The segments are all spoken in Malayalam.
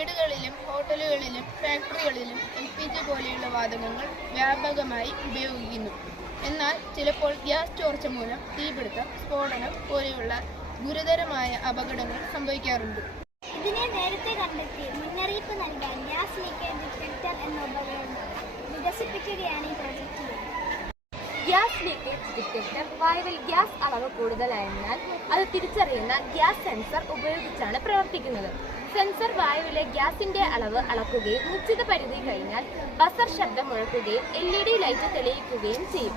വീടുകളിലും ഹോട്ടലുകളിലും ഫാക്ടറികളിലും LPG പോലെയുള്ള വാതകങ്ങൾ വ്യാപകമായി ഉപയോഗിക്കുന്നു. എന്നാൽ ചിലപ്പോൾ ഗ്യാസ് ചോർച്ച മൂലം തീപിടുത്തം, സ്ഫോടനം പോലെയുള്ള ഗുരുതരമായ അപകടങ്ങൾ സംഭവിക്കാറുണ്ട്. ഇതിനെ നേരത്തെ കണ്ടെത്തി മുന്നറിയിപ്പ് നൽകാൻ ഗ്യാസ് ലീക്കേജ് ഡിറ്റക്ടർ എന്ന ഉപകരണം വികസിപ്പിക്കുകയാണ് ഈ പ്രൊജക്റ്റിൽ. ഗ്യാസ് ലീക്കേജ് ഡിറ്റക്ടർ വായുവിൽ ഗ്യാസ് അളവ് കൂടുതലായതിനാൽ അത് തിരിച്ചറിയുന്ന ഗ്യാസ് സെൻസർ ഉപയോഗിച്ചാണ് പ്രവർത്തിക്കുന്നത്. സെൻസർ വായുവിലെ ഗ്യാസിന്റെ അളവ് അളക്കുകയും നിശ്ചിത പരിധി കഴിഞ്ഞാൽ ബസർ ശബ്ദം മുഴക്കുകയും LED ലൈറ്റ് തെളിയിക്കുകയും ചെയ്യും.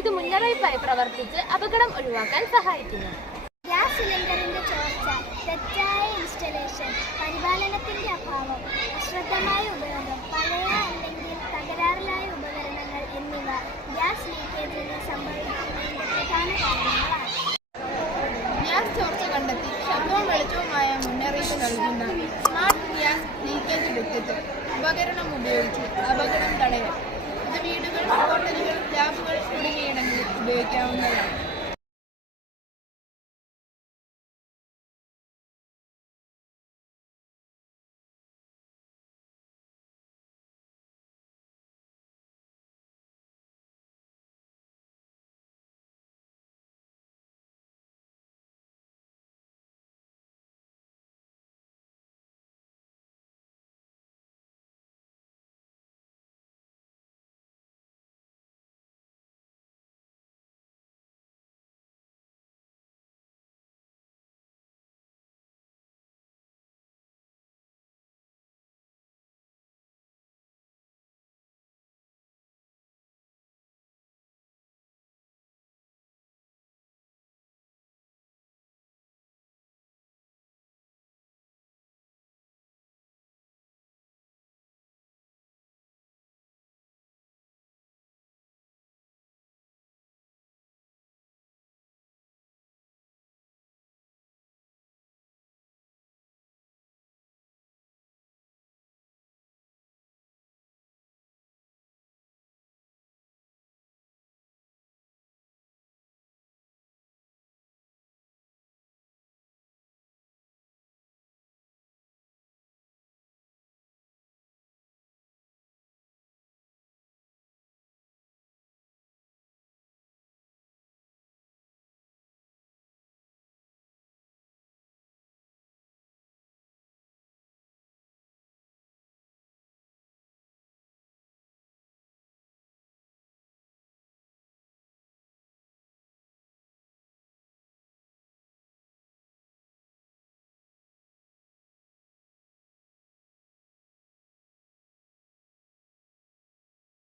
ഇത് മുന്നറിയിപ്പായി പ്രവർത്തിച്ച് അപകടം ഒഴിവാക്കാൻ സഹായിക്കുന്നു. ഗ്യാസ് സിലിണ്ടറിന്റെ ചോർച്ച, തെറ്റായ ഇൻസ്റ്റലേഷൻ, പരിപാലനത്തിന്റെ അഭാവം, അശ്രദ്ധമായ ഉപയോഗം, പഴയ അല്ലെങ്കിൽ തകരാറിലായ ഉപകരണങ്ങൾ എന്നിവ ഗ്യാസ് ലീക്കേജിന് സംഭവിക്കുന്നതിന്റെ പ്രധാന കാരണങ്ങളാണ്. ഗ്യാസ് ചോർച്ച കണ്ടെത്തി ശബ്ദവും വെളിച്ചവുമായ മുന്നറിയിപ്പ് നൽകുന്ന സ്മാർട്ട് ഗ്യാസ് ലീക്കേജ് ഡിറ്റക്ടർ ഉപകരണം ഉപയോഗിച്ച് അപകടം തടയാം. ഇത് വീടുകൾ, ഹോട്ടലുകൾ, ലാബുകൾ തുടങ്ങിയിടങ്ങളിൽ ഉപയോഗിക്കാവുന്നതാണ്.